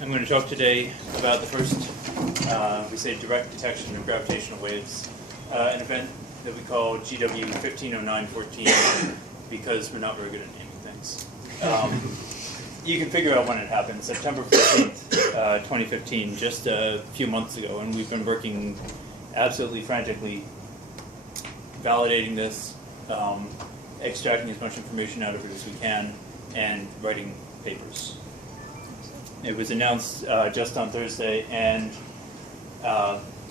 I'm going to talk today about the first, we say, direct detection of gravitational waves, an event that we call GW 150914 because we're not very good at naming things. You can figure out when it happened, September 14th, 2015, just a few months ago, and we've been working absolutely frantically validating this, extracting as much information out of it as we can, and writing papers. It was announced just on Thursday, and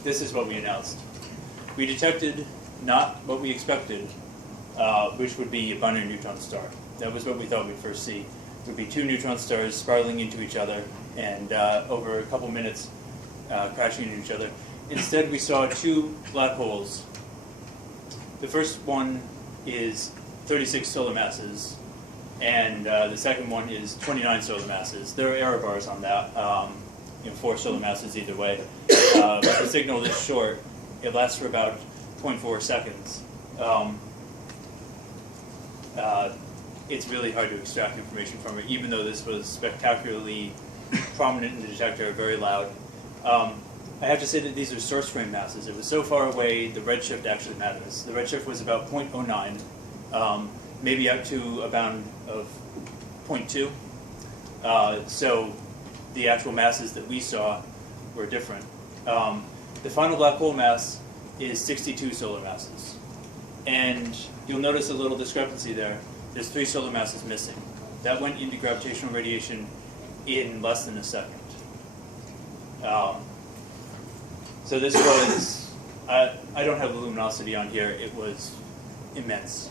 this is what we announced. We detected not what we expected, which would be a binary neutron star. That was what we thought we'd first see. It would be two neutron stars spiraling into each other, and over a couple minutes crashing into each other. Instead, we saw two black holes. The first one is 36 solar masses, and the second one is 29 solar masses. There are error bars on that, 4 solar masses either way. But the signal is short. It lasts for about 0.4 seconds. It's really hard to extract information from it, even though this was spectacularly prominent in the detector, very loud. I have to say that these are source frame masses. It was so far away, the redshift actually matters. The redshift was about 0.09, maybe up to a bound of 0.2. So the actual masses that we saw were different. The final black hole mass is 62 solar masses. And you'll notice a little discrepancy there. There's 3 solar masses missing. That went into gravitational radiation in less than a second. So this was, I don't have the luminosity on here, it was immense.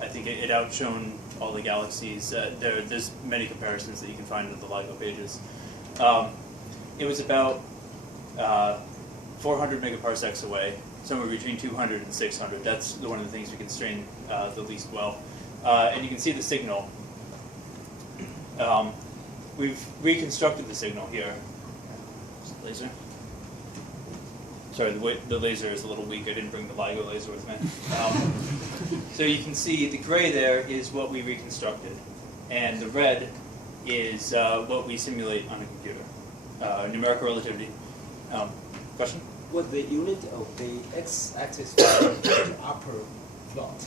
I think it outshone all the galaxies. There's many comparisons that you can find in the LIGO pages. It was about 400 megaparsecs away, somewhere between 200 and 600. That's one of the things we constrain the least well. And you can see the signal. We've reconstructed the signal here. Laser. Sorry, the laser is a little weak. I didn't bring the LIGO laser with me. So you can see the gray there is what we reconstructed, and the red is what we simulate on a computer. Numerical relativity. Question? What the unit of the x-axis for the upper plot?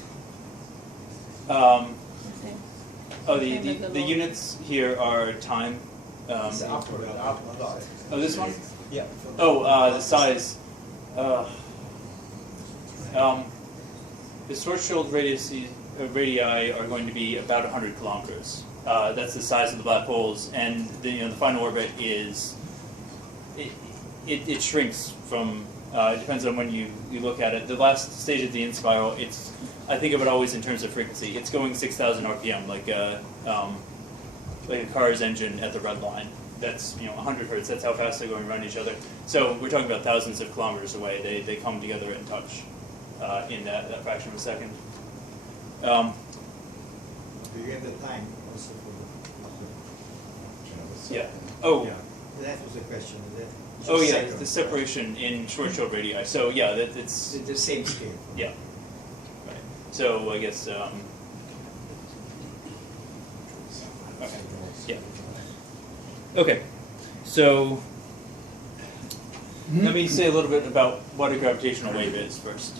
The units here are time. The upper plot. Oh, this one? Yeah. The size. The Schwarzschild radii are going to be about 100 kilometers. That's the size of the black holes, and the final orbit is it shrinks from. It depends on when you look at it. The last stage of the in-spiral, I think of it always in terms of frequency. It's going 6,000 RPM, like a car's engine at the red line. That's 100 hertz. That's how fast they're going around each other. So we're talking about thousands of kilometers away. They come together and touch in that fraction of a second. Do you get the time also for Yeah. Oh. Yeah. That was the question. Oh yeah, the separation in Schwarzschild radii. So yeah, it's the same scale. Yeah. Right. So I guess. Okay. Yeah. Okay. So let me say a little bit about what a gravitational wave is first.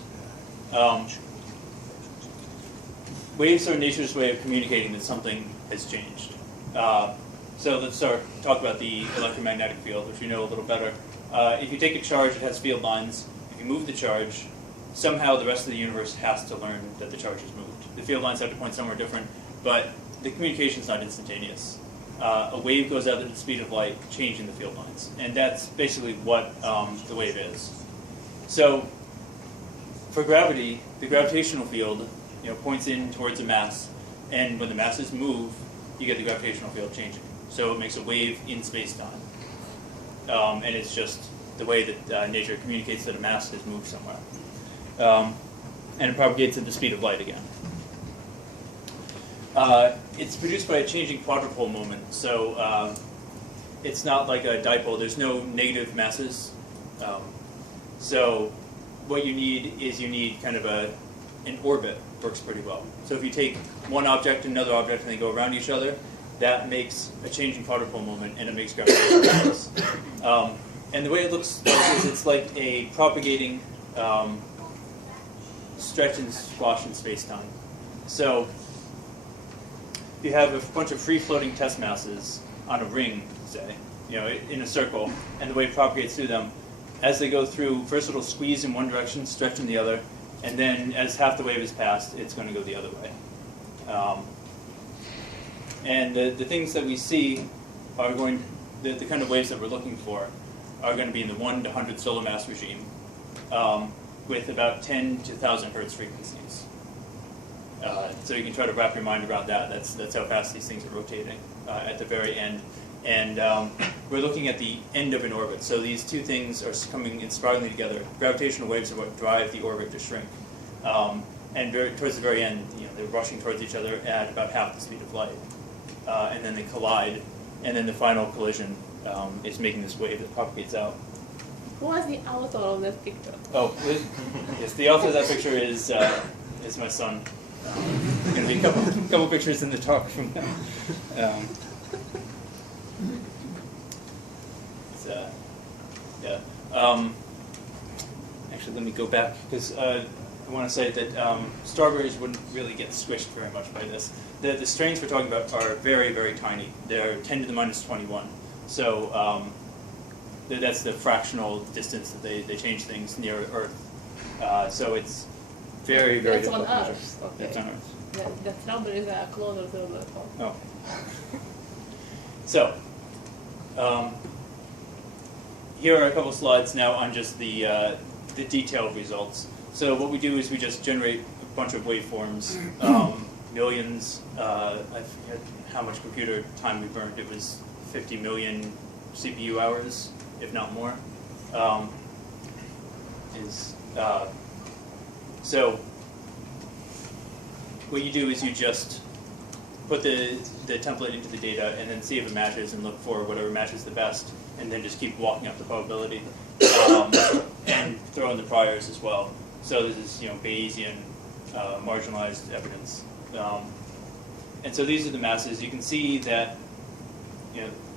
Waves are nature's way of communicating that something has changed. So let's talk about the electromagnetic field, which we know a little better. If you take a charge, it has field lines. If you move the charge, somehow the rest of the universe has to learn that the charge is moved. The field lines have to point somewhere different, but the communication is not instantaneous. A wave goes out at the speed of light, changing the field lines. And that's basically what the wave is. So for gravity, the gravitational field points in towards a mass, and when the masses move, you get the gravitational field changing. So it makes a wave in space-time. And it's just the way that nature communicates that a mass has moved somewhere. And it propagates at the speed of light again. It's produced by a changing quadrupole moment. So it's not like a dipole. There's no negative masses. So what you need kind of an orbit. Works pretty well. So if you take one object and another object and they go around each other, that makes a change in quadrupole moment, and it makes gravitational waves. And the way it looks is it's like a propagating stretch and squash in space-time. So you have a bunch of free-floating test masses on a ring, say, in a circle, and the wave propagates through them. As they go through, first it'll squeeze in one direction, stretch in the other, and then as half the wave is passed, it's going to go the other way. And the things that we see are going, the kind of waves that we're looking for are going to be in the 1 to 100 solar mass regime, with about 10 to 1,000 hertz frequencies. So you can try to wrap your mind around that. That's how fast these things are rotating at the very end. And we're looking at the end of an orbit. So these two things are coming in spirally together. Gravitational waves are what drive the orbit to shrink. And towards the very end, they're rushing towards each other at about half the speed of light. And then they collide, and then the final collision is making this wave that propagates out. Who was the author of that picture? Oh, yes, the author of that picture is my son. There's going to be a couple pictures in the talk from him. Actually, let me go back, because I want to say that strawberries wouldn't really get squished very much by this. The strains we're talking about are very, very tiny. They're 10 to the minus 21. So that's the fractional distance that they change things near Earth. So it's very, very That's on difficult to measure. Earth. Okay. That's on Earth. The strawberries are closer to the Earth. Oh. So, here are a couple slides now on just the detailed results. So what we do is we just generate a bunch of waveforms, millions. I forget how much computer time we burned. It was 50 million CPU hours, if not more. So what you do is you just put the template into the data and then see if it matches and look for whatever matches the best, and then just keep walking up the probability and throw in the priors as well. So this is Bayesian marginalized evidence, and so these are the masses. You can see that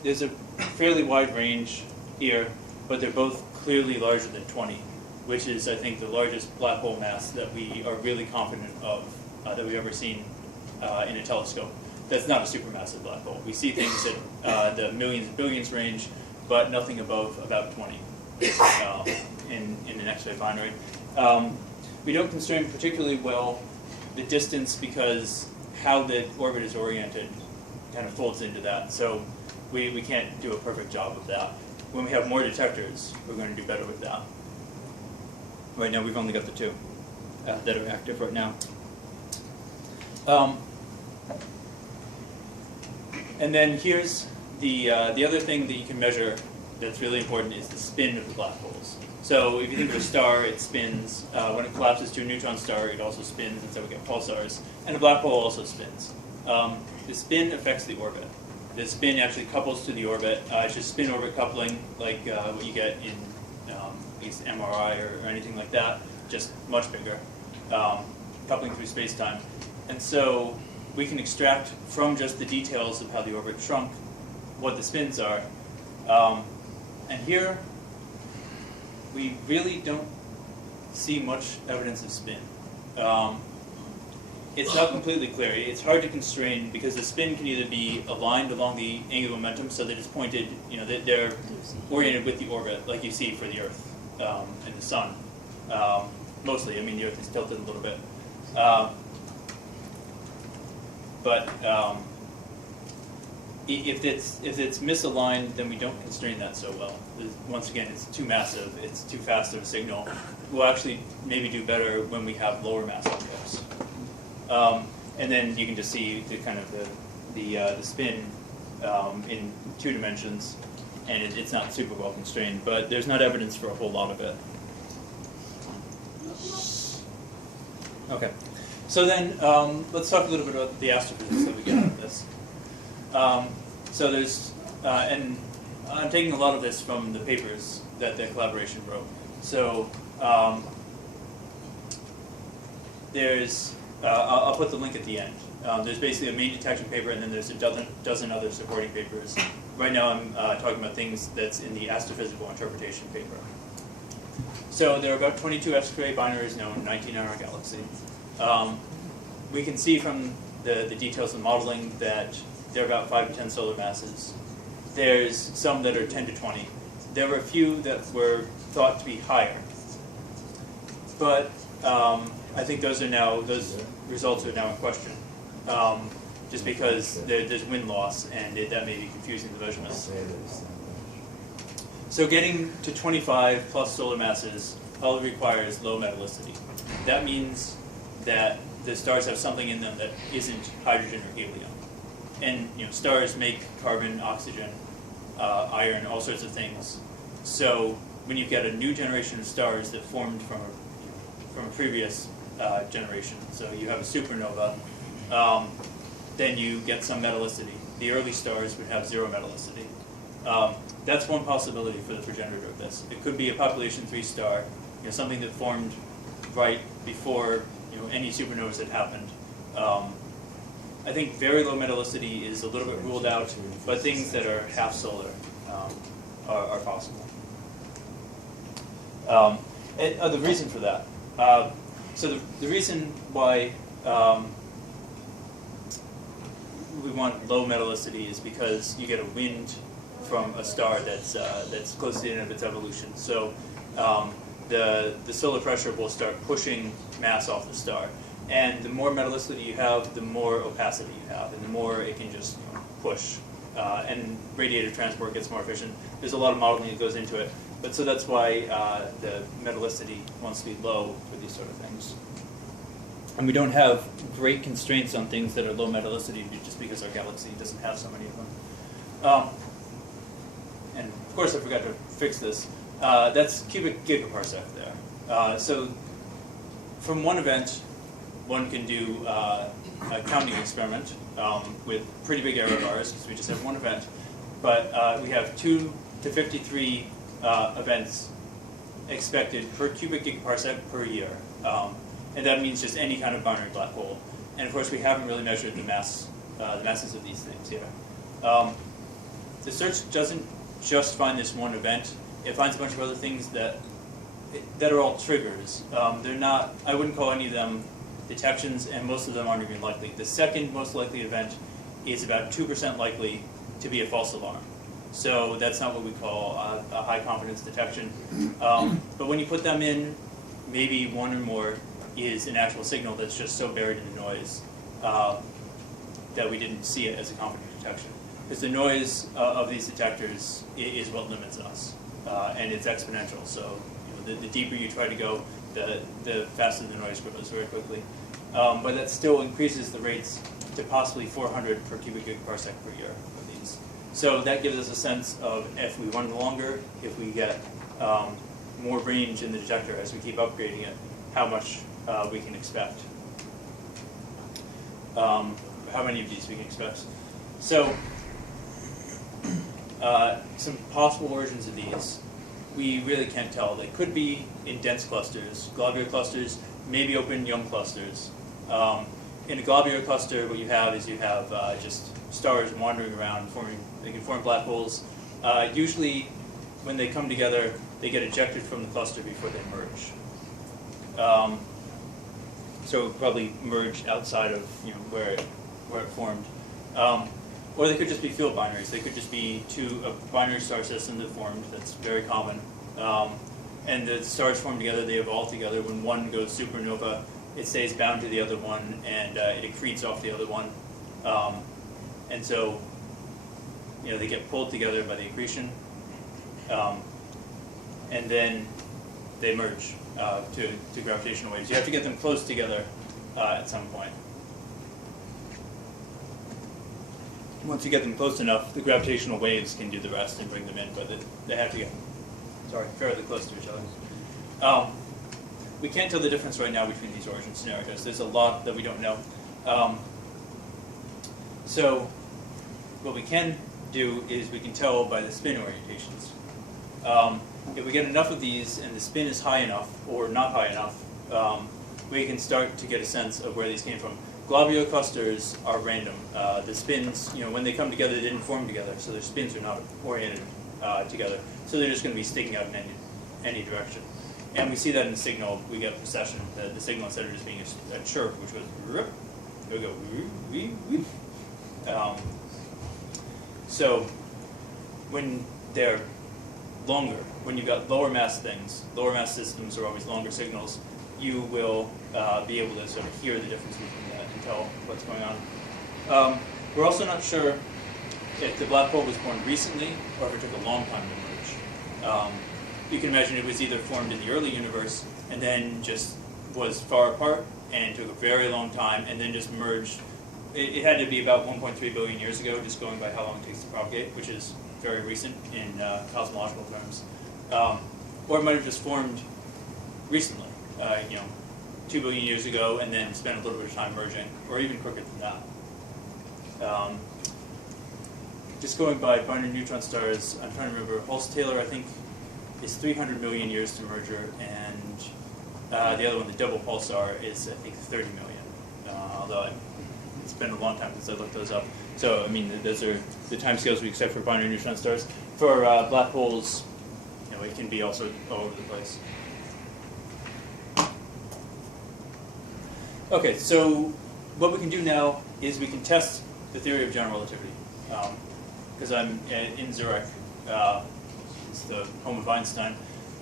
there's a fairly wide range here, but they're both clearly larger than 20, which is, I think, the largest black hole mass that we are really confident of that we've ever seen in a telescope. That's not a supermassive black hole. We see things at the millions and billions range, but nothing above about 20 in an X-ray binary. We don't constrain particularly well the distance because how the orbit is oriented kind of folds into that. So we can't do a perfect job of that. When we have more detectors, we're going to do better with that. Right now we've only got the two that are active right now. And then here's the other thing that you can measure that's really important is the spin of the black holes. So if you think of a star, it spins. When it collapses to a neutron star, it also spins, and so we get pulsars. And a black hole also spins. The spin affects the orbit. The spin actually couples to the orbit. It's just spin-orbit coupling, like what you get in MRI or anything like that, just much bigger, coupling through space-time. And so we can extract from just the details of how the orbit shrunk what the spins are. And here, we really don't see much evidence of spin. It's not completely clear. It's hard to constrain because the spin can either be aligned along the angular momentum, so that it's pointed, they're oriented with the orbit, like you see for the Earth and the Sun. Mostly, the Earth is tilted a little bit. But if it's misaligned, then we don't constrain that so well. Once again, it's too massive, it's too fast of a signal. We'll actually maybe do better when we have lower mass objects. And then you can just see the kind of the spin in 2 dimensions, and it's not super well constrained, but there's not evidence for a whole lot of it. Okay, so then let's talk a little bit about the astrophysics that we get out of this. So there's, and I'm taking a lot of this from the papers that the collaboration wrote. So there's I'll put the link at the end. There's basically a main detection paper, and then there's a dozen other supporting papers. Right now I'm talking about things that's in the astrophysical interpretation paper. So there are about 22 X-ray binaries known, 19 in our galaxy. We can see from the details of the modeling that there are about 5 to 10 solar masses. There's some that are 10 to 20. There were a few that were thought to be higher. But I think those results are now in question. Just because there's wind loss, and that may be confusing the measurements. So getting to 25 plus solar masses probably requires low metallicity. That means that the stars have something in them that isn't hydrogen or helium. And stars make carbon, oxygen, iron, all sorts of things. So when you get a new generation of stars that formed from a previous generation, so you have a supernova, then you get some metallicity. The early stars would have zero metallicity. That's one possibility for the progenitor of this. It could be a population 3 star, something that formed right before any supernovas had happened. I think very low metallicity is a little bit ruled out, but things that are half solar are possible. And the reason for that. So the reason why we want low metallicity is because you get a wind from a star that's close to the end of its evolution. So the solar pressure will start pushing mass off the star. And the more metallicity you have, the more opacity you have, and the more it can just push. And radiative transport gets more efficient. There's a lot of modeling that goes into it. But so that's why the metallicity wants to be low for these sort of things. And we don't have great constraints on things that are low metallicity just because our galaxy doesn't have so many of them. And of course I forgot to fix this. That's cubic gigaparsec there. So from one event, one can do a counting experiment with pretty big error bars because we just have one event. But we have 2 to 53 events expected per cubic gigaparsec per year. And that means just any kind of binary black hole. And of course we haven't really measured the masses of these things here. The search doesn't just find this one event. It finds a bunch of other things that are all triggers. They're not, I wouldn't call any of them detections, and most of them aren't even likely. The second most likely event is about 2% likely to be a false alarm. So that's not what we call a high confidence detection. But when you put them in, maybe one or more is an actual signal that's just so buried in the noise that we didn't see it as a confident detection. Because the noise of these detectors is what limits us, and it's exponential. So the deeper you try to go, the faster the noise grows very quickly. But that still increases the rates to possibly 400 per cubic gigaparsec per year of these. So that gives us a sense of if we run longer, if we get more range in the detector as we keep upgrading it, how much we can expect. How many of these we can expect. So some possible origins of these, we really can't tell. They could be in dense clusters, globular clusters, maybe open young clusters. In a globular cluster, what you have is just stars wandering around, they can form black holes. Usually, when they come together, they get ejected from the cluster before they merge. So probably merge outside of where it formed. Or they could just be field binaries. They could just be a binary star system that formed. That's very common. And the stars form together, they evolve together. When one goes supernova, it stays bound to the other one, and it accretes off the other one. And so, they get pulled together by the accretion. And then they merge to gravitational waves. You have to get them close together at some point. Once you get them close enough, the gravitational waves can do the rest and bring them in, but they have to get fairly close to each other. We can't tell the difference right now between these origin scenarios. There's a lot that we don't know. So what we can do is we can tell by the spin orientations. If we get enough of these and the spin is high enough or not high enough, we can start to get a sense of where these came from. Globular clusters are random. The spins, when they come together, they didn't form together, so their spins are not oriented together. So they're just going to be sticking out in any direction. And we see that in the signal. We get precession. The signal, instead of just being a chirp, which goes, it will go, whoop. So when they're longer, when you've got lower mass things, lower mass systems are always longer signals, you will be able to sort of hear the difference between that and tell what's going on. We're also not sure if the black hole was born recently or if it took a long time to emerge. You can imagine it was either formed in the early universe and then just was far apart and took a very long time and then just merged. It had to be about 1.3 billion years ago, just going by how long it takes to propagate, which is very recent in cosmological terms. Or it might have just formed recently, 2 billion years ago, and then spent a little bit of time merging, or even quicker than that. Just going by binary neutron stars, I'm trying to remember, Hulse-Taylor, I think, is 300 million years to merger, and the other one, the double pulsar, is, I think, 30 million, although it's been a long time since I looked those up. So, I mean, those are the timescales we accept for binary neutron stars. For black holes, it can be also all over the place. Okay, so what we can do now is we can test the theory of general relativity. Because I'm in Zurich, it's the home of Einstein.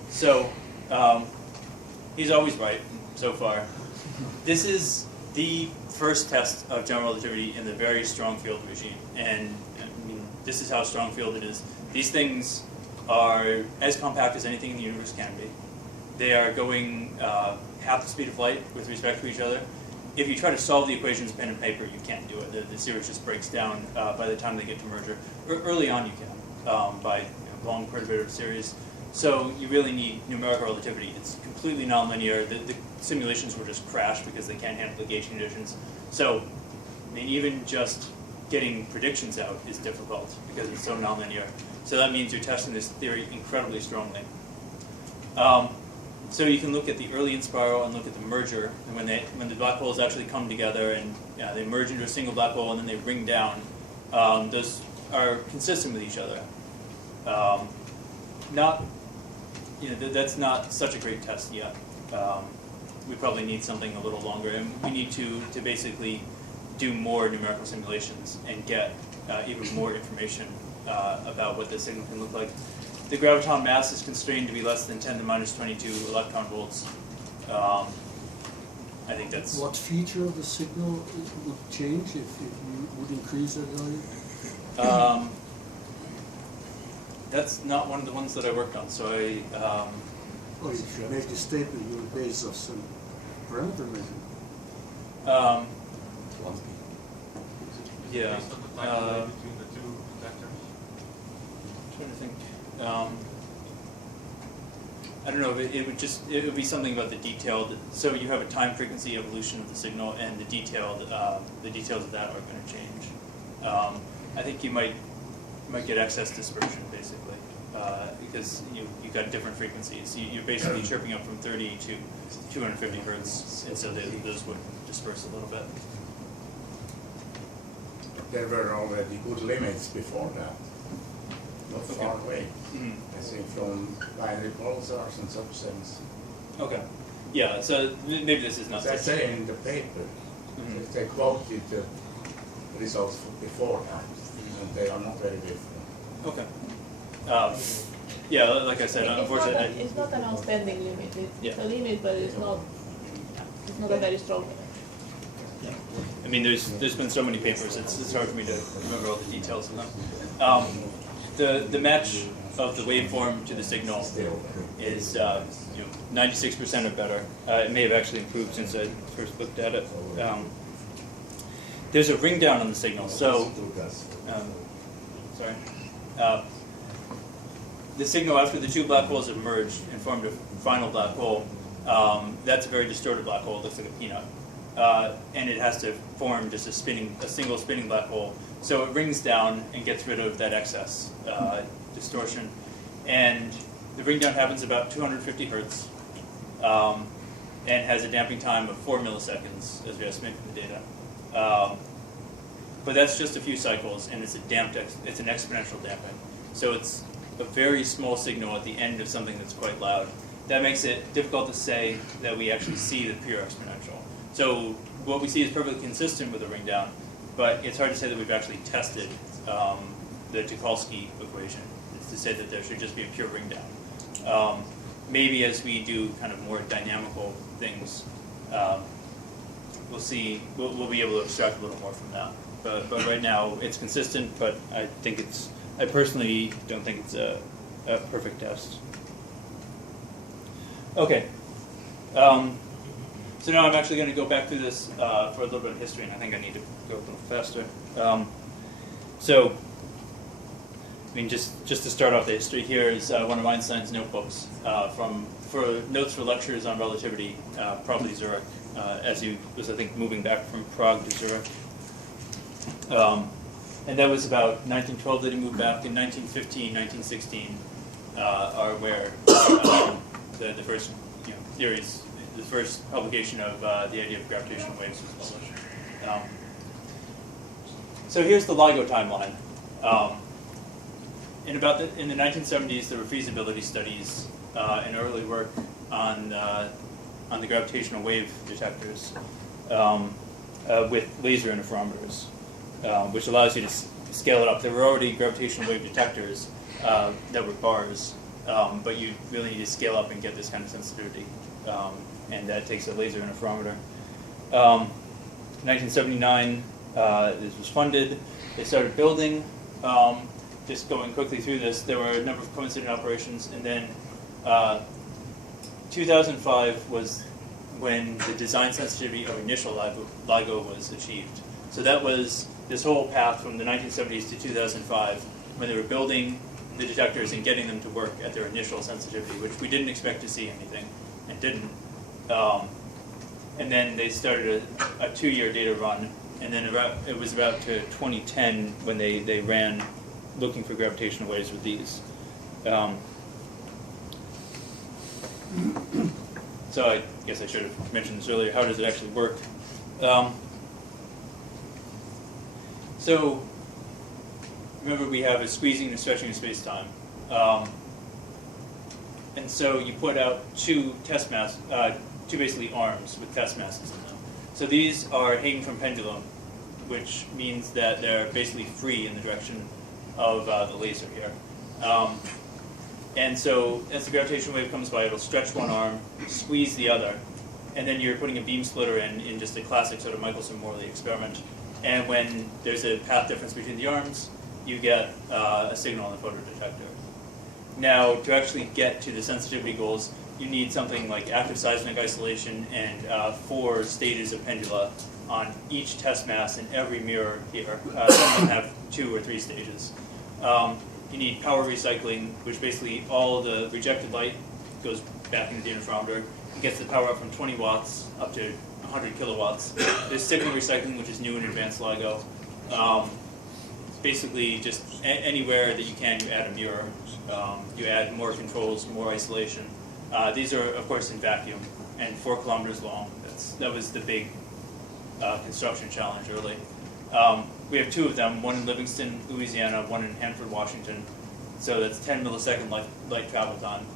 So he's always right so far. This is the first test of general relativity in the very strong field regime. And I mean, this is how strong field it is. These things are as compact as anything in the universe can be. They are going half the speed of light with respect to each other. If you try to solve the equations pen and paper, you can't do it. The series just breaks down by the time they get to merger. Early on you can, by long perturbative series. So you really need numerical relativity. It's completely nonlinear. The simulations will just crash because they can't handle the gauge conditions. So I mean, even just getting predictions out is difficult because it's so nonlinear. So that means you're testing this theory incredibly strongly. So you can look at the early inspiral and look at the merger, and when the black holes actually come together and they merge into a single black hole and then they ring down, those are consistent with each other. That's not such a great test yet. We probably need something a little longer, and we need to basically do more numerical simulations and get even more information about what the signal can look like. The graviton mass is constrained to be less than 10 to the minus 22 electron volts. I think that's... What feature of the signal would change if you would increase that value? That's not one of the ones that I worked on, so I... Well, if you make the statement on the basis of some parameter measurement. Yeah. Based on the time delay between the two detectors? Trying to think. I don't know. It would be something about the detailed. So you have a time frequency evolution of the signal, and the details of that are going to change. I think you might get excess dispersion basically because you've got different frequencies. You're basically chirping up from 30 to 250 hertz, and so those would disperse a little bit. There were already good limits before that, not far away. Mm-hmm. I think from binary pulsars and such things. Okay. Yeah. So maybe this is not. As I say in the paper, they quoted the results before that, and they are not very different. Okay. Yeah, like I said, unfortunately. It's not an outstanding limit. It's a limit, but it's not a very strong limit. Yeah. I mean, there's been so many papers. It's hard for me to remember all the details of them. The match of the waveform to the signal is 96% or better. It may have actually improved since I first looked at it. There's a ring down on the signal, so sorry. The signal after the two black holes have merged and formed a final black hole. That's a very distorted black hole. It looks like a peanut. And it has to form just a single spinning black hole. So it rings down and gets rid of that excess distortion. And the ring down happens about 250 hertz. and has a damping time of 4 milliseconds, as we estimate from the data. But that's just a few cycles, and it's it's an exponential damping. So it's a very small signal at the end of something that's quite loud. That makes it difficult to say that we actually see the pure exponential. So what we see is perfectly consistent with a ring down, but it's hard to say that we've actually tested the Tucholsky equation. It's to say that there should just be a pure ring down. Maybe as we do kind of more dynamical things, we'll be able to extract a little more from that. But right now it's consistent, but I personally don't think it's a perfect test. Okay. So now I'm actually going to go back through this for a little bit of history, and I think I need to go a little faster. So, I mean, just to start off the history, here is one of Einstein's notebooks for notes for lectures on relativity, probably Zurich, as he was, I think, moving back from Prague to Zurich. And that was about 1912 that he moved back. In 1915, 1916 are where the first theories, the first publication of the idea of gravitational waves was published. So here's the LIGO timeline. In the 1970s, there were feasibility studies and early work on the gravitational wave detectors with laser interferometers, which allows you to scale it up. There were already gravitational wave detectors that were bars, but you really need to scale up and get this kind of sensitivity, and that takes a laser interferometer. 1979, this was funded. They started building. Just going quickly through this, there were a number of coincident operations, and then 2005 was when the design sensitivity of initial LIGO was achieved. So that was this whole path from the 1970s to 2005, when they were building the detectors and getting them to work at their initial sensitivity, which we didn't expect to see anything, and didn't. And then they started a 2-year data run, and then it was about to 2010 when they ran looking for gravitational waves with these. So I guess I should have mentioned this earlier. How does it actually work? So remember, we have a squeezing and stretching of space-time. And so you put out two basically arms with test masses in them. So these are hanging from pendulum, which means that they're basically free in the direction of the laser here. And so as the gravitational wave comes by, it'll stretch one arm, squeeze the other, and then you're putting a beam splitter in just a classic sort of Michelson-Morley experiment. And when there's a path difference between the arms, you get a signal on the photodetector. Now, to actually get to the sensitivity goals, you need something like active seismic isolation and 4 stages of pendula on each test mass in every mirror here. Some of them have 2 or 3 stages. You need power recycling, which basically all the rejected light goes back into the interferometer. It gets the power up from 20 watts up to 100 kilowatts. There's signal recycling, which is new in advanced LIGO. Basically, just anywhere that you can, you add a mirror. You add more controls, more isolation. These are, of course, in vacuum and 4 kilometers long. That was the big construction challenge early. We have 2 of them, one in Livingston, Louisiana, one in Hanford, Washington. So that's 10 millisecond light travel time.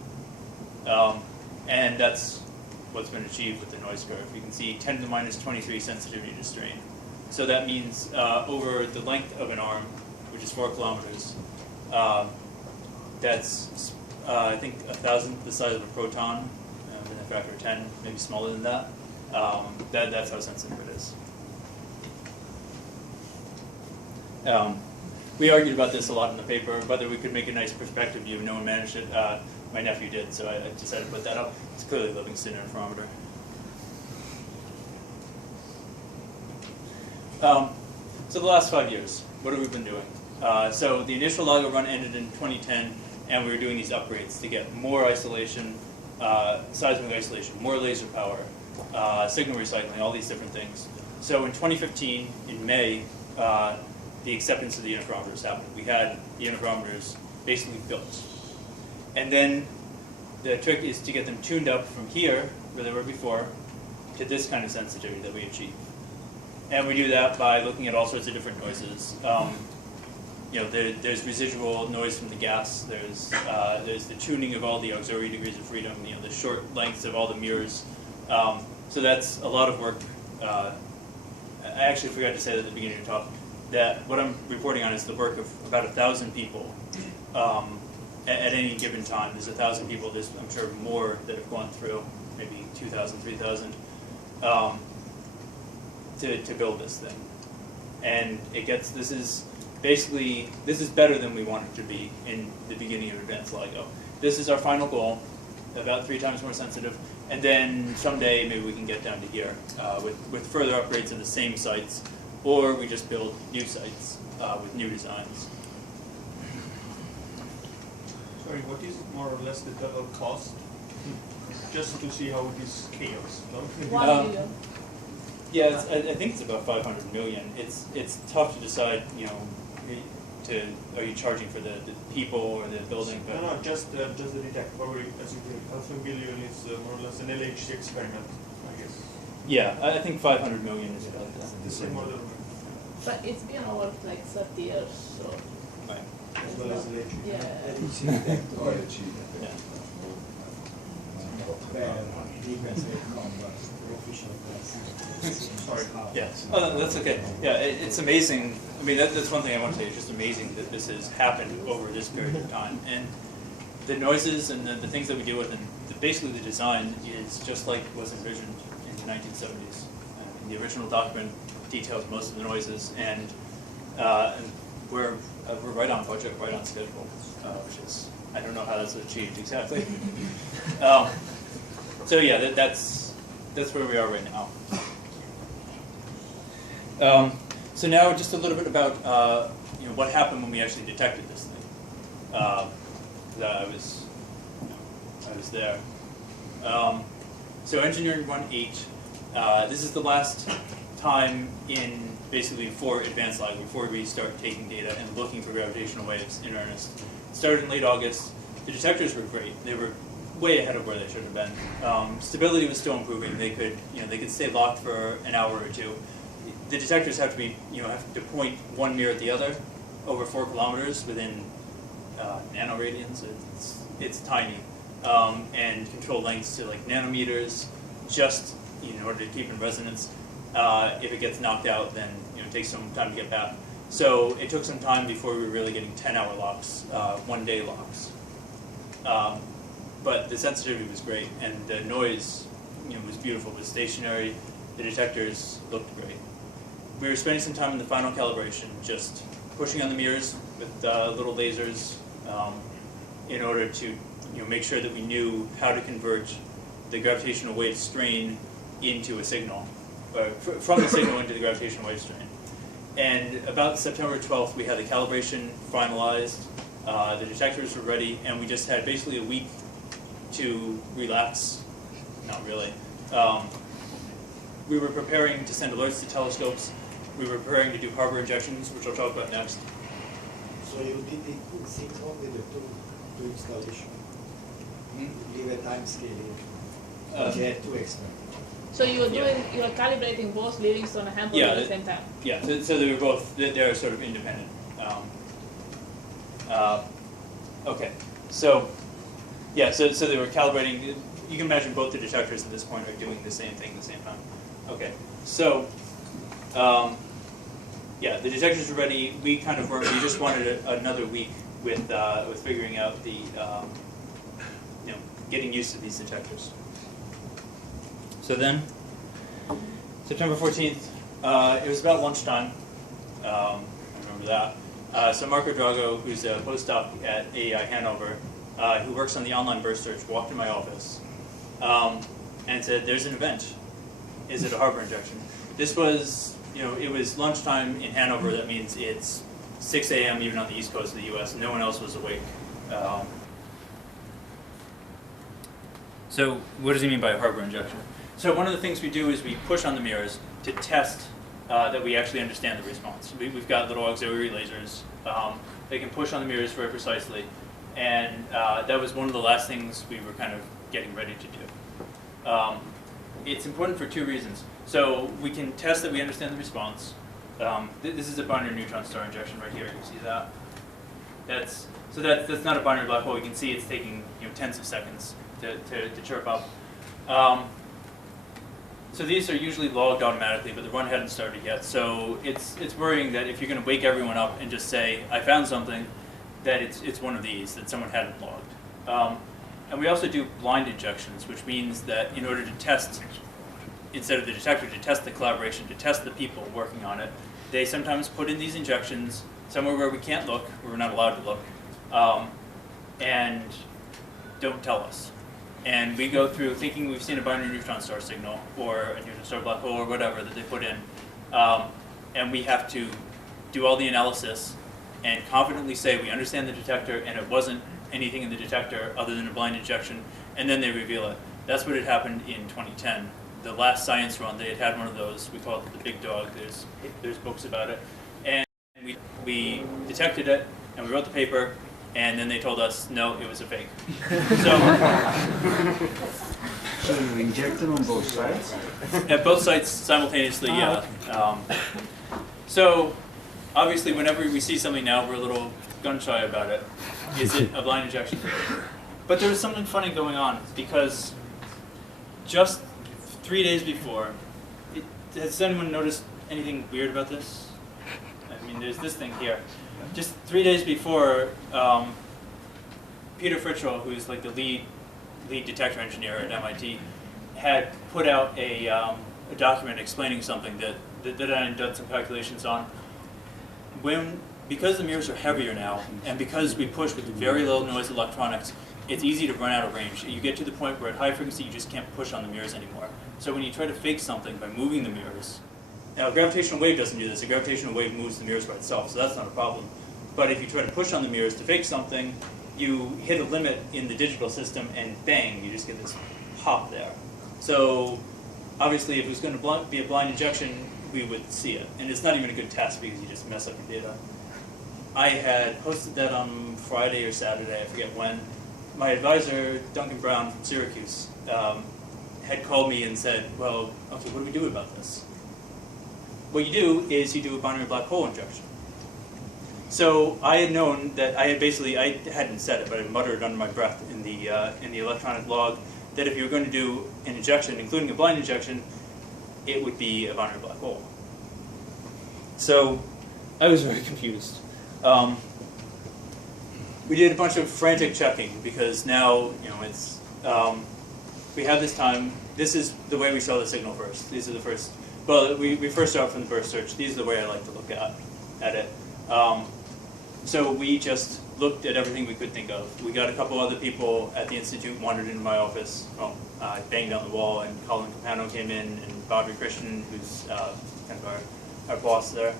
And that's what's been achieved with the noise curve. You can see 10 to the minus 23 sensitivity to strain. So that means over the length of an arm, which is 4 kilometers, that's, I think, 1,000th the size of a proton, in a factor of 10, maybe smaller than that. That's how sensitive it is. We argued about this a lot in the paper, whether we could make a nice perspective view. No one managed it. My nephew did, so I decided to put that up. It's clearly Livingston interferometer. So the last 5 years, what have we been doing? So the initial LIGO run ended in 2010, and we were doing these upgrades to get more isolation, seismic isolation, more laser power, signal recycling, all these different things. So in 2015, in May, the acceptance of the interferometers happened. We had the interferometers basically built. And then the trick is to get them tuned up from here, where they were before, to this kind of sensitivity that we achieve. And we do that by looking at all sorts of different noises. There's residual noise from the gas. There's the tuning of all the auxiliary degrees of freedom. The short lengths of all the mirrors. So that's a lot of work. I actually forgot to say that at the beginning of the talk, that what I'm reporting on is the work of about 1,000 people at any given time. There's 1,000 people. There's, I'm sure, more that have gone through, maybe 2,000, 3,000, to build this thing. And this is better than we want it to be in the beginning of advanced LIGO. This is our final goal, about 3 times more sensitive, and then someday maybe we can get down to here with further upgrades of the same sites, or we just build new sites with new designs. Sorry, what is more or less the total cost? Just to see how this scales, don't you? 1 million. Yeah, I think it's about 500 million. It's tough to decide, are you charging for the people or the building? But No, just the detect. Probably, as you think, half a billion is more or less an LHC experiment, I guess. yeah, I think 500 million is about that. The same order. But it's been over like 30 years, so. Right. As well as electric. Yeah. Yeah. Sorry. Yeah. Oh, that's okay. Yeah, it's amazing. I mean, that's one thing I want to say. It's just amazing that this has happened over this period of time. And the noises and the things that we deal with, and basically the design is just like was envisioned in the 1970s. The original document details most of the noises, and we're right on budget, right on schedule, which is, I don't know how that's achieved exactly. So yeah, that's where we are right now. So now just a little bit about what happened when we actually detected this thing. I was there. So engineering run 8. This is the last time in basically for advanced LIGO, before we start taking data and looking for gravitational waves in earnest. It started in late August. The detectors were great. They were way ahead of where they should have been. Stability was still improving. They could stay locked for an hour or two. The detectors have to point one mirror at the other over 4 kilometers within nanoradians. It's tiny, and control lengths to like nanometers, just in order to keep in resonance. If it gets knocked out, then it takes some time to get back. So it took some time before we were really getting 10-hour locks, 1-day locks. But the sensitivity was great, and the noise was beautiful. It was stationary. The detectors looked great. We were spending some time in the final calibration, just pushing on the mirrors with little lasers in order to make sure that we knew how to convert the gravitational wave strain into a signal, or from the signal into the gravitational wave strain. And about September 12th, we had the calibration finalized, the detectors were ready, and we just had basically a week to relax. Not really. We were preparing to send alerts to telescopes. We were preparing to do harbor injections, which I'll talk about next. So you did it in sync only the two installation. You give a time scale here. You had 2 experiments. So you were calibrating both Livingstone and Hamburg at the same time. Yeah, so they were both, they're sort of independent. Okay, so they were calibrating. You can imagine both the detectors at this point are doing the same thing at the same time. Okay, so the detectors were ready. We kind of were. We just wanted another week with figuring out the getting used to these detectors. So then, September 14th, it was about lunchtime. I remember that. So Marco Drago, who's a postdoc at AEI Hannover, who works on the online burst search, walked in my office and said, "There's an event. Is it a harbor injection?" This was, it was lunchtime in Hanover. That means it's 6 a.m. even on the east coast of the U.S. No one else was awake. So what does he mean by a harbor injection? So one of the things we do is we push on the mirrors to test that we actually understand the response. We've got little auxiliary lasers. They can push on the mirrors very precisely. And that was one of the last things we were kind of getting ready to do. It's important for two reasons. So we can test that we understand the response. This is a binary neutron star injection right here. You see that? That's not a binary black hole. You can see it's taking tens of seconds to chirp up. So these are usually logged automatically, but the run hadn't started yet. So it's worrying that if you're going to wake everyone up and just say, I found something, that it's one of these that someone hadn't logged. And we also do blind injections, which means that in order to test, instead of the detector, to test the collaboration, to test the people working on it, they sometimes put in these injections somewhere where we can't look, where we're not allowed to look, and don't tell us. And we go through thinking we've seen a binary neutron star signal, or a neutron star black hole, or whatever that they put in, and we have to do all the analysis and confidently say we understand the detector and it wasn't anything in the detector other than a blind injection, and then they reveal it. That's what had happened in 2010. The last science run, they had one of those. We call it the big dog. There's books about it. And we detected it, and we wrote the paper, and then they told us, no, it was a fake. So you injected on both sides? At both sites simultaneously, yeah. So obviously, whenever we see something now, we're a little gun-shy about it. Is it a blind injection? But there was something funny going on, because just 3 days before, has anyone noticed anything weird about this? I mean, there's this thing here. Just 3 days before, Peter Fritschel, who's like the lead detector engineer at MIT, had put out a document explaining something that I had done some calculations on. Because the mirrors are heavier now, and because we push with very low noise electronics, it's easy to run out of range. You get to the point where at high frequency you just can't push on the mirrors anymore. So when you try to fake something by moving the mirrors, now a gravitational wave doesn't do this. A gravitational wave moves the mirrors by itself, so that's not a problem. But if you try to push on the mirrors to fake something, you hit a limit in the digital system and bang, you just get this pop there. So obviously if it was going to be a blind injection, we would see it. And it's not even a good test because you just mess up your data. I had posted that on Friday or Saturday, I forget when. My advisor, Duncan Brown from Syracuse, had called me and said, well, okay, what do we do about this? What you do is you do a binary black hole injection. So I had known that I hadn't said it, but I muttered under my breath in the electronic log that if you were going to do an injection, including a blind injection, it would be a binary black hole. So I was very confused. We did a bunch of frantic checking because now, it's, we have this time. This is the way we saw the signal first. These are the first, well, we first start from the burst search. These are the way I like to look at it. So we just looked at everything we could think of. We got a couple other people at the Institute wandered into my office. Well, I banged down the wall and Colin Capano came in and Bobby Christian, who's kind of our boss there.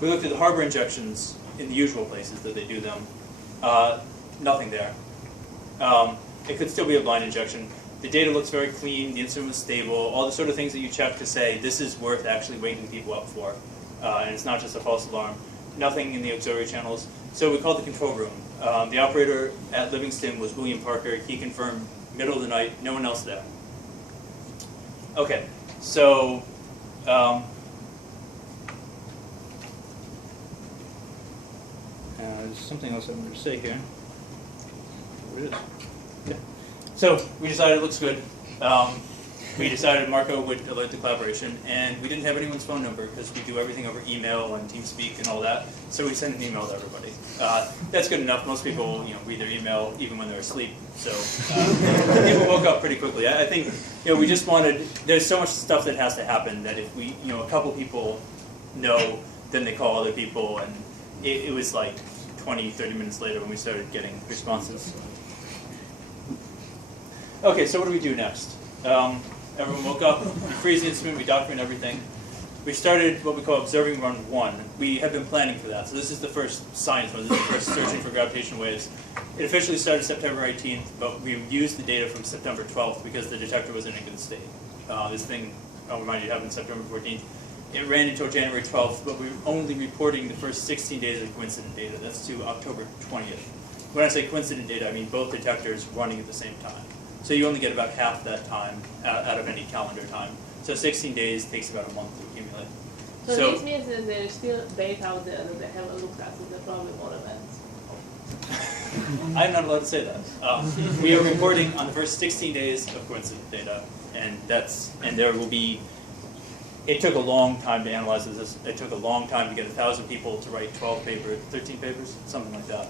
We looked at the harbor injections in the usual places that they do them. Nothing there. It could still be a blind injection. The data looks very clean, the instrument was stable, all the sort of things that you check to say this is worth actually waking people up for. And it's not just a false alarm. Nothing in the auxiliary channels. So we called the control room. The operator at Livingston was William Parker. He confirmed middle of the night, no one else there. Okay, so there's something else I wanted to say here. Where it is? Yeah. So we decided it looks good. We decided Marco would alert the collaboration, and we didn't have anyone's phone number because we do everything over email and TeamSpeak and all that. So we sent an email to everybody. That's good enough. Most people, read their email even when they're asleep. So people woke up pretty quickly. I think, we just wanted. There's so much stuff that has to happen that if we, a couple people know, then they call other people, and it was like 20, 30 minutes later when we started getting responses. Okay, so what do we do next? Everyone woke up, we freeze the instrument, we document everything. We started what we call observing run 1. We have been planning for that. So this is the first science run, this is the first searching for gravitational waves. It officially started September 18th, but we used the data from September 12th because the detector was in a good state. This thing, I'll remind you, happened September 14th. It ran until January 12th, but we were only reporting the first 16 days of coincident data. That's to October 20th. When I say coincident data, I mean both detectors running at the same time. So you only get about half that time out of any calendar time. So 16 days takes about a month to accumulate. So this means that there's still data out there that they haven't looked at, so there are probably more events. I'm not allowed to say that. We are reporting on the first 16 days of coincident data, and there will be. It took a long time to analyze this. It took a long time to get 1,000 people to write 12 papers, 13 papers, something like that.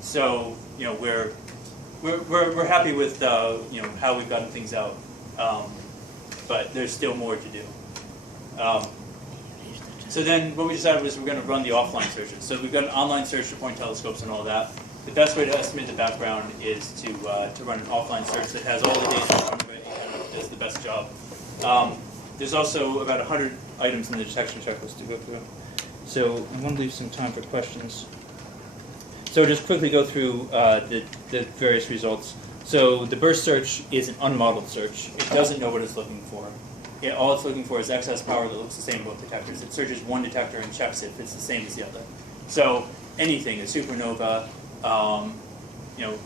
So you know we're happy with you know how we've gotten things out, but there's still more to do. So then what we decided was we're going to run the offline searches. So we've got an online search for point telescopes and all that. The best way to estimate the background is to run an offline search that has all the data in front of it and does the best job. There's also about 100 items in the detection checklist to go through. So I want to leave some time for questions. So just quickly go through the various results. So the burst search is an unmodeled search. It doesn't know what it's looking for. All it's looking for is excess power that looks the same in both detectors. It searches one detector and checks if it's the same as the other. So anything, a supernova, you know,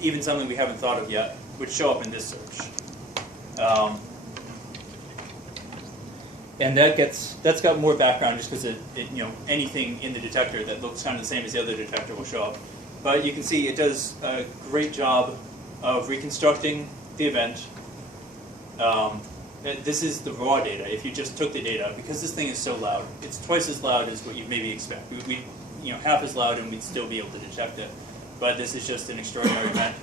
even something we haven't thought of yet, would show up in this search. And that's got more background just because you know, anything in the detector that looks kind of the same as the other detector will show up. But you can see it does a great job of reconstructing the event. This is the raw data. If you just took the data, because this thing is so loud, it's twice as loud as what you maybe expect. We you know, half as loud, and we'd still be able to detect it. But this is just an extraordinary event.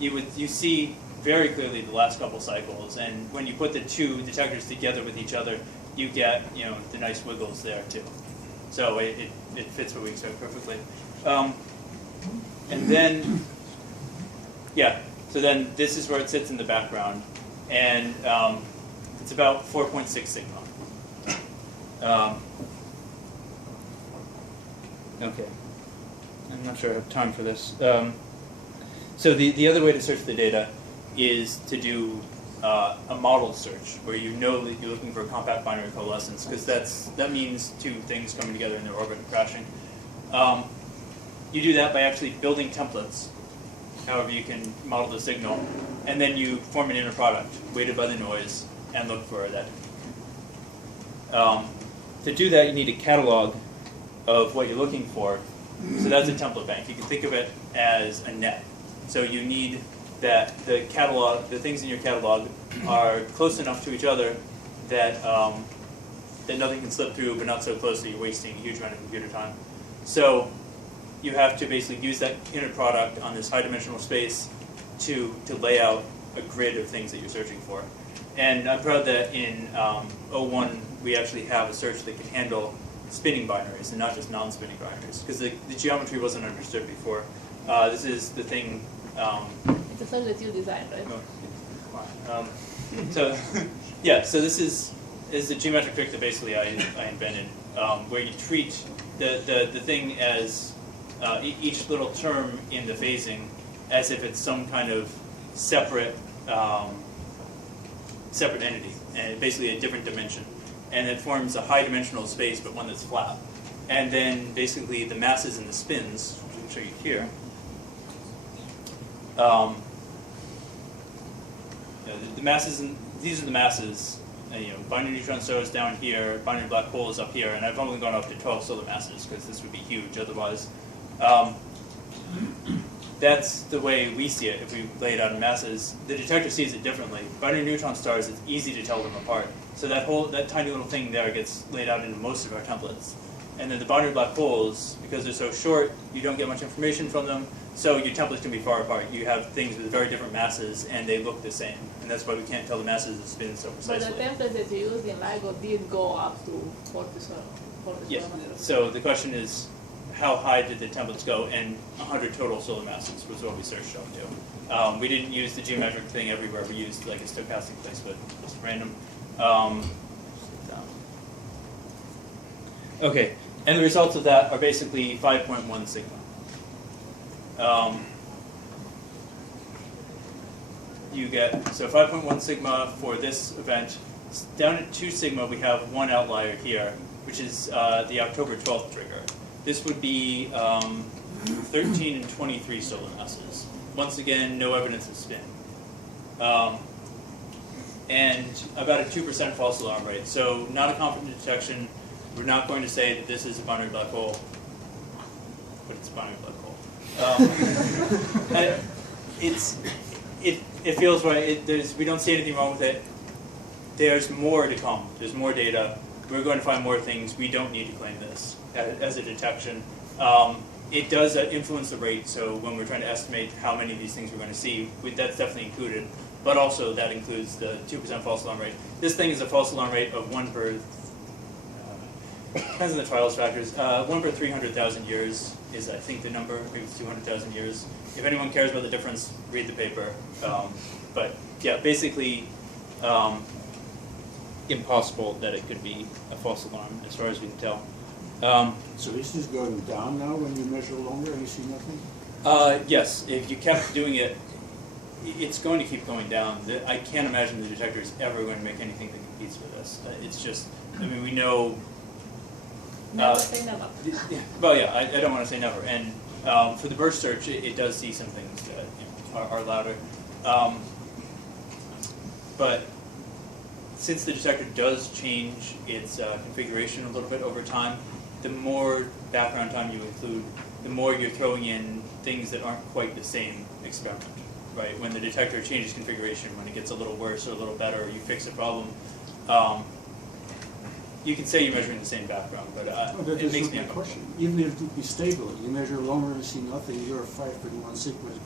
You see very clearly the last couple cycles, and when you put the two detectors together with each other, you get you know the nice wiggles there too. So it fits what we expect perfectly. And then yeah, so then this is where it sits in the background. And it's about 4.6 sigma. Okay, I'm not sure I have time for this. So the other way to search the data is to do a modeled search, where you know that you're looking for a compact binary coalescence, because that means two things coming together in their orbit and crashing. You do that by actually building templates. However, you can model the signal, and then you form an inner product weighted by the noise and look for that. To do that, you need a catalog of what you're looking for. So that's a template bank. You can think of it as a net. So you need that the catalog, the things in your catalog, are close enough to each other that that nothing can slip through, but not so close that you're wasting a huge amount of computer time. So you have to basically use that inner product on this high-dimensional space to lay out a grid of things that you're searching for. And I'm proud that in 01 we actually have a search that can handle spinning binaries and not just non-spinning binaries, because the geometry wasn't understood before. This is the thing. It's a search that you designed, right? So yeah, so this is the geometric trick that basically I invented, where you treat the thing as each little term in the phasing as if it's some kind of separate separate entity, and basically a different dimension. And it forms a high-dimensional space, but one that's flat. And then basically the masses and the spins, which I'll show you here, the masses, and these are the masses. You know, binary neutron star is down here, binary black hole is up here, and I've only gone up to 12 solar masses because this would be huge otherwise. That's the way we see it if we lay it out in masses. The detector sees it differently. Binary neutron stars, it's easy to tell them apart. So that tiny little thing there gets laid out into most of our templates. And then the binary black holes, because they're so short, you don't get much information from them, so your templates can be far apart. You have things with very different masses, and they look the same. And that's why we can't tell the masses of spin so precisely. But the template that you used in LIGO did go up to 47. Yes. So the question is, how high did the templates go? And 100 total solar masses was what we searched up to. We didn't use the geometric thing everywhere. We used like a stochastic place, but just random. Okay, and the results of that are basically 5.1 sigma. You get, so 5.1 sigma for this event. Down at 2 sigma, we have one outlier here, which is the October 12th trigger. This would be 13 and 23 solar masses. once again, no evidence of spin. And about a 2% false alarm rate. So not a confident detection. We're not going to say that this is a binary black hole, but it's a binary black hole. It feels right. We don't see anything wrong with it. There's more to come. There's more data. We're going to find more things. We don't need to claim this as a detection. It does influence the rate, so when we're trying to estimate how many of these things we're going to see, that's definitely included. But also that includes the 2% false alarm rate. This thing is a false alarm rate of 1 per, depends on the trials factors, 1 per 300,000 years is I think the number, maybe it's 200,000 years. If anyone cares about the difference, read the paper. But yeah, basically impossible that it could be a false alarm as far as we can tell. So is this going down now when you measure longer and you see nothing? Yes, if you kept doing it, it's going to keep going down. I can't imagine the detector is ever going to make anything that competes with this. It's just, I mean, we know. Never say never. Well, yeah, I don't want to say never. And for the burst search, it does see some things that are louder. But since the detector does change its configuration a little bit over time, the more background time you include, the more you're throwing in things that aren't quite the same experiment, right? When the detector changes configuration, when it gets a little worse or a little better, or you fix a problem, you can say you're measuring the same background, but it makes me uncomfortable. Question. Even if it would be stable, you measure longer and see nothing, your 5.1 sigma is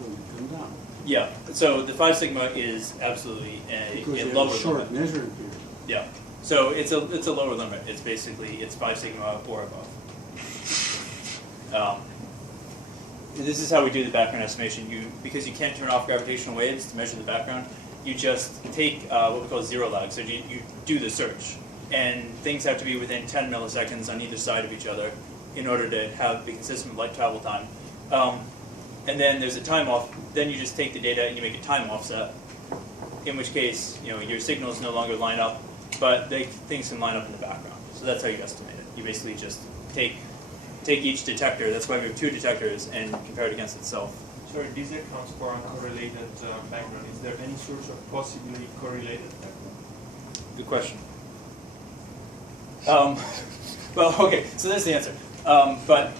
going to come down. Yeah, so the 5 sigma is absolutely a lower limit. Short measuring period. Yeah, so it's a lower limit. It's basically 5 sigma or above. This is how we do the background estimation. Because you can't turn off gravitational waves to measure the background, you just take what we call zero lag. So you do the search, and things have to be within 10 milliseconds on either side of each other in order to be consistent with light travel time. And then there's a time off. Then you just take the data and you make a time offset. In which case, your signals no longer line up, but things can line up in the background. So that's how you estimate it. You basically just take each detector. That's why we have 2 detectors and compare it against itself. Sorry, this accounts for uncorrelated background. Is there any source of possibly correlated background? Good question. Well, okay, so there's the answer. But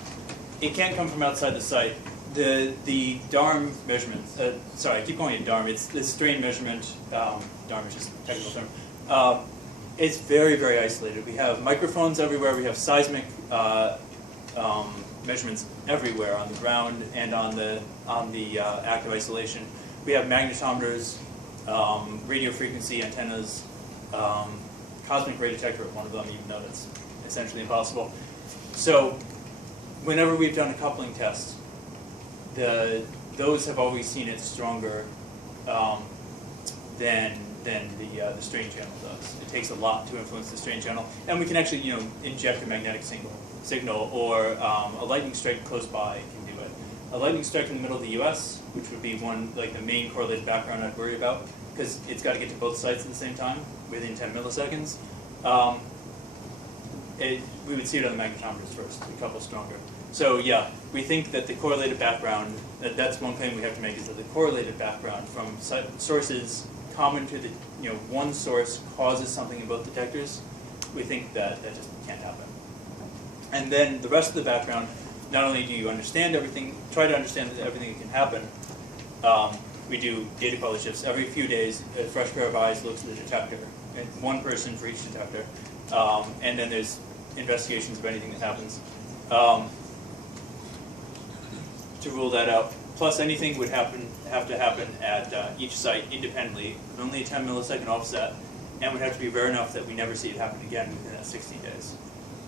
it can't come from outside the site. The DARM measurements, sorry, I keep calling it DARM, it's the strain measurement, DARM is just a technical term. It's very, very isolated. We have microphones everywhere, we have seismic measurements everywhere on the ground and on the active isolation. We have magnetometers, radio frequency antennas, cosmic ray detector at one of them, even though that's essentially impossible. So whenever we've done a coupling test, those have always seen it stronger than the strain channel does. It takes a lot to influence the strain channel, and we can actually inject a magnetic signal or a lightning strike close by can do it. A lightning strike in the middle of the U.S., which would be the main correlated background I'd worry about, because it's got to get to both sites at the same time within 10 milliseconds. We would see it on the magnetometers first, a couple stronger. So yeah, we think that the correlated background, that's one claim we have to make, is that the correlated background from sources common to the one source causes something in both detectors. We think that just can't happen. And then the rest of the background, not only do you understand everything, try to understand everything that can happen, we do data quality shifts. Every few days, a fresh pair of eyes looks at the detector, and one person for each detector. And then there's investigations of anything that happens. To rule that out. Plus anything would have to happen at each site independently, only a 10 millisecond offset, and would have to be rare enough that we never see it happen again within that 16 days.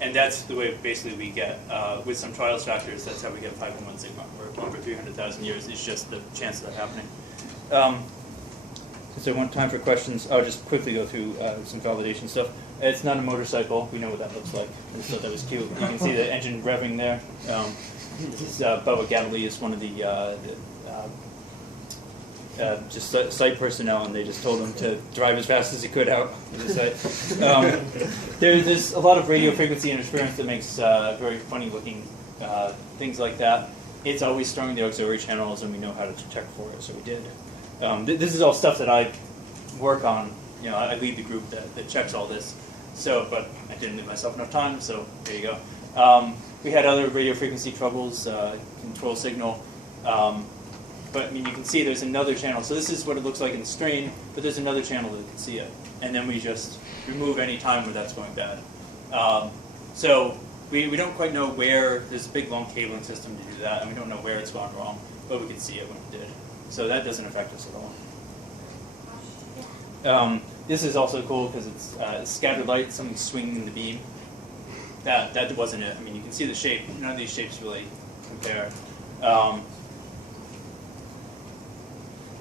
And that's the way basically we get, with some trials factors, that's how we get 5.1 sigma, or 1 per 300,000 years is just the chance of that happening. Since I want time for questions, I'll just quickly go through some validation stuff. It's not a motorcycle, we know what that looks like. I just thought that was cute. You can see the engine revving there. Bubba Gatterly is one of the just site personnel, and they just told him to drive as fast as he could out of the site. There's a lot of radio frequency interference that makes very funny looking things like that. it's always throwing the auxiliary channels, and we know how to detect for it, so we did. This is all stuff that I work on. You know, I lead the group that checks all this. So, but I didn't leave myself enough time, so there you go. We had other radio frequency troubles, control signal. But I mean, you can see there's another channel. So this is what it looks like in the strain, but there's another channel that can see it. And then we just remove any time where that's going bad. So we don't quite know where, there's a big long cabling system to do that, and we don't know where it's gone wrong, but we can see it when it did. So that doesn't affect us at all. This is also cool because it's scattered light, something swinging the beam. That wasn't it. I mean, you can see the shape. None of these shapes really compare.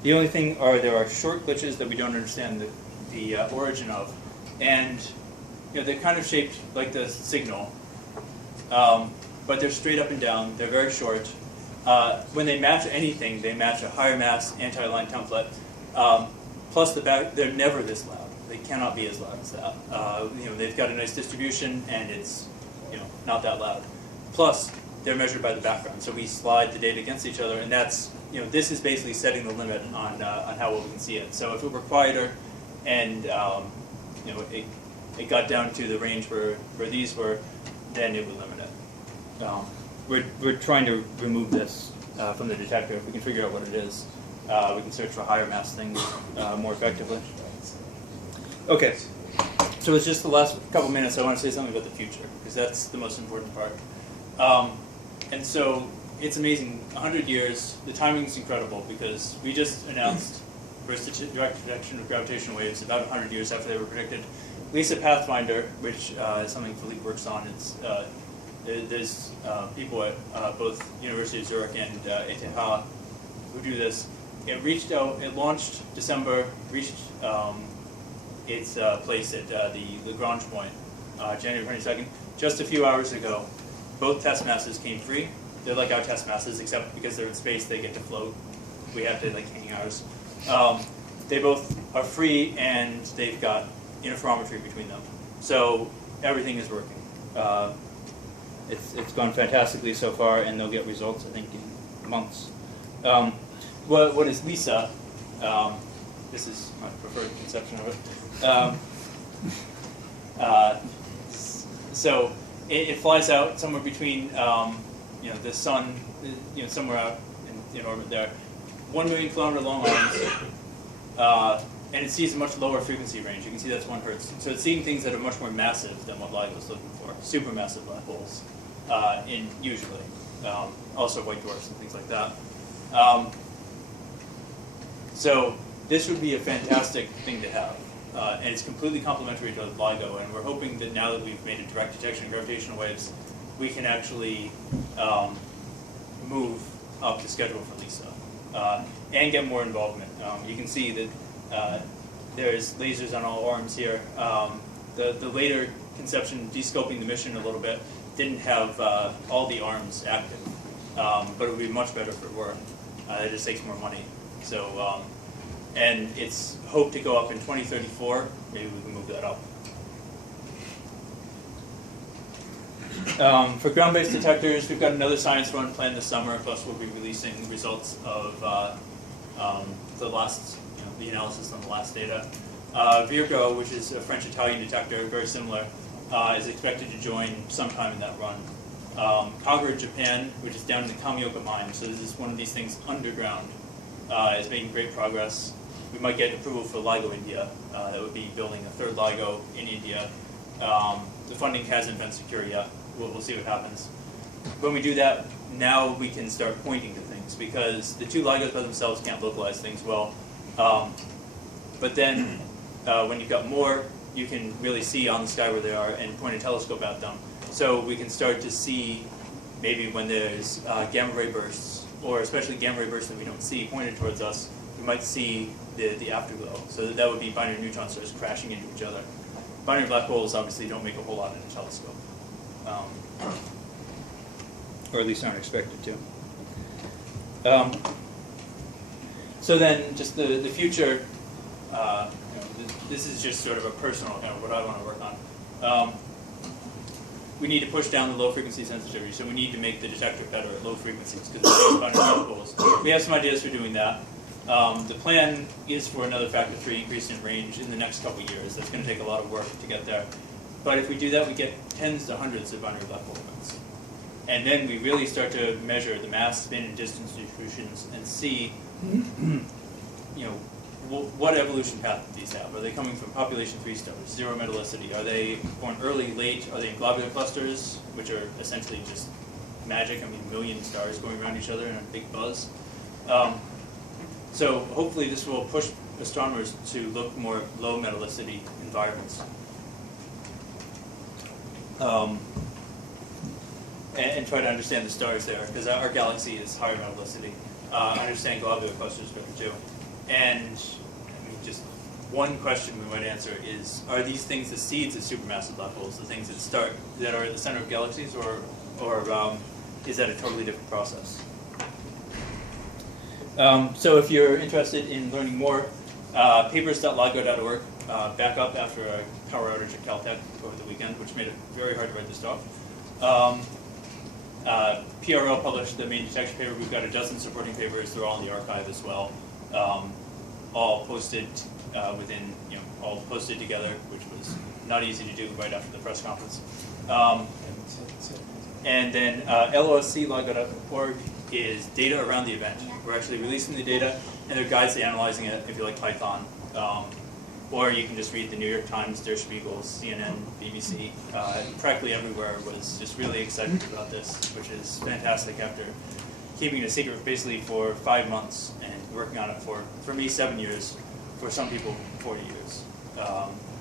The only thing there are short glitches that we don't understand the origin of, and you know, they're kind of shaped like the signal, but they're straight up and down. They're very short. When they match anything, they match a higher mass anti-line template. Plus they're never this loud. They cannot be as loud as that. You know, they've got a nice distribution, and it's, you know, not that loud. Plus, they're measured by the background, so we slide the data against each other, and that's, you know, this is basically setting the limit on how well we can see it. So if it were quieter, and you know, it got down to the range where these were, then it would limit it. We're trying to remove this from the detector. If we can figure out what it is, we can search for higher mass things more effectively. Okay, so it's just the last couple minutes. I want to say something about the future, because that's the most important part. And so it's amazing. 100 years, the timing is incredible, because we just announced first direct detection of gravitational waves about 100 years after they were predicted. LISA Pathfinder, which is something Philippe works on, it's there's people at both University of Zurich and ETH who do this. It reached out, it launched December, reached its place at the Lagrange point, January 22nd. Just a few hours ago, both test masses came free. They're like our test masses, except because they're in space, they get to float. We have to like hang ours. They both are free, and they've got interferometry between them. So everything is working. It's gone fantastically so far, and they'll get results, I think, in months. What is LISA? This is my preferred conception of it. So it flies out somewhere between you know, the sun, you know, somewhere out in orbit there. 1 million kilometer long arms, and it sees a much lower frequency range. You can see that's 1 hertz. So it's seeing things that are much more massive than what LIGO is looking for. Supermassive black holes, usually. Also white dwarfs and things like that. So this would be a fantastic thing to have. And it's completely complementary to LIGO, and we're hoping that now that we've made a direct detection of gravitational waves, we can actually move up the schedule for LISA and get more involvement. You can see that there's lasers on all arms here. The later conception, descoping the mission a little bit, didn't have all the arms active, but it would be much better if it were. It just takes more money. So, and it's hoped to go up in 2034. Maybe we can move that up. For ground-based detectors, we've got another science run planned this summer. Plus, we'll be releasing results of the last, you know, the analysis on the last data. Virgo, which is a French-Italian detector, very similar, is expected to join sometime in that run. Kaga in Japan, which is down in the Kamioka mine, so this is one of these things underground, is making great progress. We might get approval for LIGO India. That would be building a 3rd LIGO in India. The funding hasn't been secure yet. We'll see what happens. When we do that, now we can start pointing to things, because the 2 LIGOs by themselves can't localize things well. But then, when you've got more, you can really see on the sky where they are and point a telescope at them. So we can start to see maybe when there's gamma ray bursts, or especially gamma ray bursts that we don't see pointed towards us, we might see the afterglow. So that would be binary neutron stars crashing into each other. Binary black holes obviously don't make a whole lot in a telescope. Or at least aren't expected to. So then, just the future, you know, this is just sort of a personal, you know, what I want to work on. we need to push down the low frequency sensitivity, so we need to make the detector better at low frequencies because it's about goals. We have some ideas for doing that. The plan is for another factor 3 increase in range in the next couple of years. That's going to take a lot of work to get there. But if we do that, we get tens to hundreds of binary black hole events. And then we really start to measure the mass, spin, and distance distributions and see, you know, what evolution path do these have? Are they coming from population 3 stars, zero metallicity? Are they born early, late? Are they in globular clusters, which are essentially just magic? I mean, a million stars going around each other in a big buzz. So hopefully this will push astronomers to look more at low metallicity environments. And try to understand the stars there, because our galaxy is higher metallicity. Understand globular clusters better too. And I mean, just one question we might answer is: are these things the seeds of supermassive black holes, the things that are at the center of galaxies, or is that a totally different process? So if you're interested in learning more, papers.ligo.org. Back up after a power outage at Caltech over the weekend, which made it very hard to write this talk. PRL published the main detection paper. We've got a dozen supporting papers. They're all in the archive as well. All posted all posted together, which was not easy to do right after the press conference. And then LOSC.ligo.org is data around the event. We're actually releasing the data, and there are guides to analyzing it if you like Python. Or you can just read the New York Times, Der Spiegel, CNN, BBC. Practically everywhere was just really excited about this, which is fantastic after keeping it a secret basically for 5 months and working on it for me, 7 years, for some people, 40 years.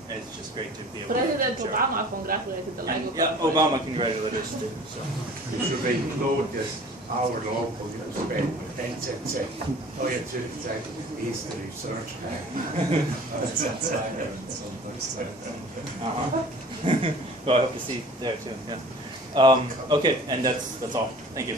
It's just great to be able President to share. Obama congratulated the LIGO. Yeah, Obama congratulated us too. So. You should include this our local newspaper, NZZ, Neue Zürich Zeitung, is the research guy. Well, I hope to see you there too. Yeah. Okay, and that's all. Thank you.